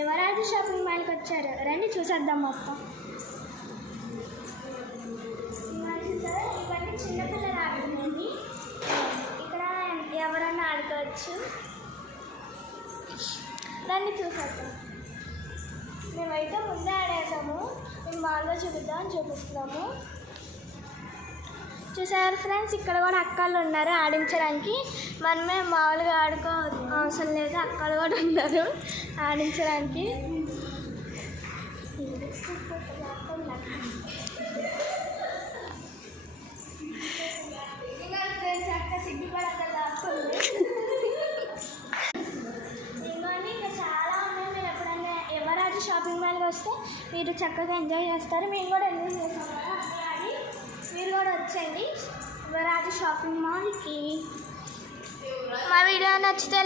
ఎవరైతే షాపింగ్ మాల్కి వచ్చారు, రండి చూసేద్దాం మొత్తం. ఇవన్నీ చిన్నపిల్లలు ఆడుకునేవి. ఇక్కడ ఎవరన్నా ఆడుకోవచ్చు. రండి చూసేద్దాం. మేమైతే ముందే ఆడేసాము, మేము మాల్లో చూపిద్దామని చూపిస్తున్నాము. చూసారు ఫ్రెండ్స్, ఇక్కడ కూడా అక్కలు ఉన్నారు ఆడించడానికి. మనమే మామూలుగా ఆడుకో అవసరం లేదు, అక్కలు కూడా ఉన్నారు ఆడించడానికి. అక్క సిగ్గుపడి అక్కడ దాక్కుంది. ఇంకోండి ఇంకా చాలా ఉన్నాయి. మీరు ఎప్పుడైనా ఎవరాజు షాపింగ్ మాల్కి వస్తే మీరు చక్కగా ఎంజాయ్ చేస్తారు. మేము కూడా ఎంజాయ్ చేస్తాం కదా ఆడి. మీరు కూడా వచ్చేయండి యువరాజు షాపింగ్ మాల్కి. మా వీడియో నచ్చితే